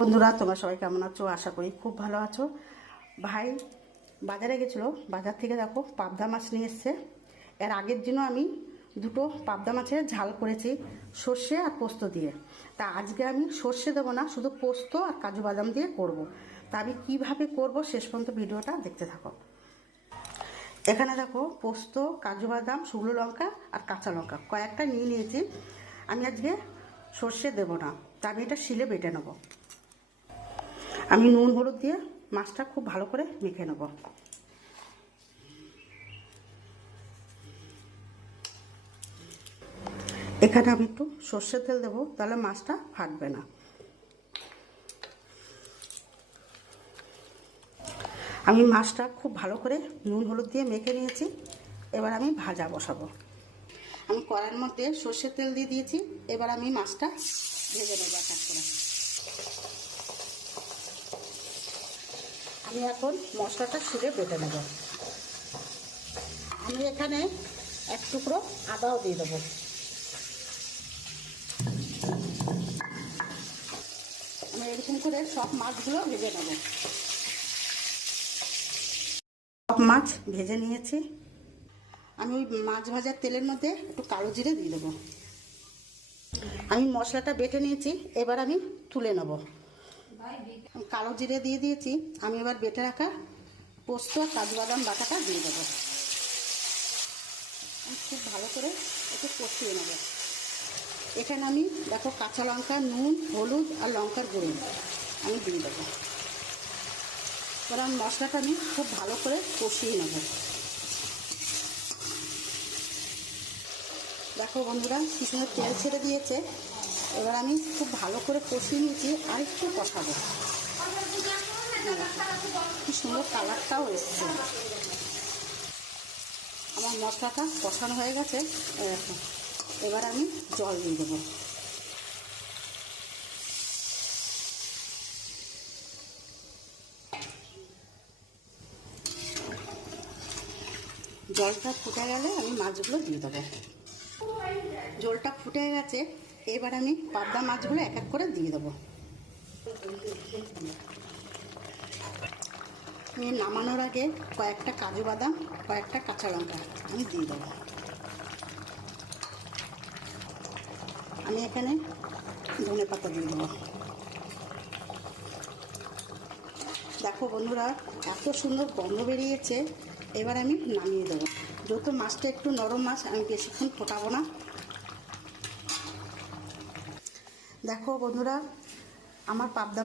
বন্ধুরা, তোমরা সবাই কেমন আছো? আশা করি খুব ভালো আছো। ভাই বাজারে গেছিলো, বাজার থেকে দেখো পাবদা মাছ নিয়ে এসছে। এর আগের দিনও আমি দুটো পাবদা মাছের ঝাল করেছি সর্ষে আর পোস্ত দিয়ে। তা আজকে আমি সর্ষে দেবো না, শুধু পোস্ত আর কাজু বাদাম দিয়ে করব। তা আমি কিভাবে করব শেষ পর্যন্ত ভিডিওটা দেখতে থাকো। এখানে দেখো পোস্ত, কাজু বাদাম, শুকনো লঙ্কা আর কাঁচা লঙ্কা কয়েকটা নিয়ে নিয়েছি। আমি আজকে সর্ষে দেবো না, তা আমি এটা শিলে বেটে নেবো। আমি নুন হলুদ দিয়ে মাছটা খুব ভালো করে মেখে নেব। এখানে আমি একটু সর্ষের তেল দেবো, তাহলে মাছটা ফাটবে না। আমি মাছটা খুব ভালো করে নুন হলুদ দিয়ে মেখে নিয়েছি। এবার আমি ভাজা বসাবো। আমি কড়াইয়ের মধ্যে সর্ষের তেল দিয়ে দিয়েছি। এবার আমি মাছটা ভেজে নেবো এক এক করে। আমি এখন মশলাটা শিলে বেটে নেব। আমি এখানে এক টুকরো আদাও দিয়ে দেবো। আমি এরকম করে সব মাছগুলো ভেজে নেব। সব মাছ ভেজে নিয়েছি। আমি ওই মাছ ভাজার তেলের মধ্যে একটু কালো জিরে দিয়ে দেবো। আমি মশলাটা বেটে নিয়েছি, এবার আমি তুলে নেব। কালো জিরে দিয়ে দিয়েছি। আমি এবার বেটে রাখা পোস্ত আর কাজু বাদাম বাটাটা দিয়ে দেবো। আমি খুব ভালো করে একটু কষিয়ে নেব। এখানে আমি দেখো কাঁচা লঙ্কা, নুন, হলুদ আর লঙ্কার গুঁড়ো আমি দিয়ে দেবো। এবার আমি মশলাটা আমি খুব ভালো করে কষিয়ে নেব। দেখো বন্ধুরা, কি সুন্দর তেল ছেড়ে দিয়েছে। এবার আমি খুব ভালো করে কষিয়ে নিয়েছি, আর একটু কষাবো। কি সুন্দর কালারটাও এসছে। আমার মশলাটা কষানো হয়ে গেছে। এবার আমি জল দিয়ে দেবো। জলটা ফুটে গেলে আমি মাছগুলো দিয়ে দেবো। জলটা ফুটে গেছে, এবার আমি পাবদা মাছগুলো এক এক করে দিয়ে দেবো। আমি নামানোর আগে কয়েকটা কাজু বাদাম, কয়েকটা কাঁচা লঙ্কা আমি দিয়ে দেবো। আমি এখানে ধনে পাতা দিয়ে দেবো। দেখো বন্ধুরা, এত সুন্দর গন্ধ বেরিয়েছে। এবার আমি নামিয়ে দেবো। যেহেতু মাছটা একটু নরম মাছ, আমি বেশিক্ষণ ফোটাবো না। দেখো বন্ধুরা, আমার পাবদা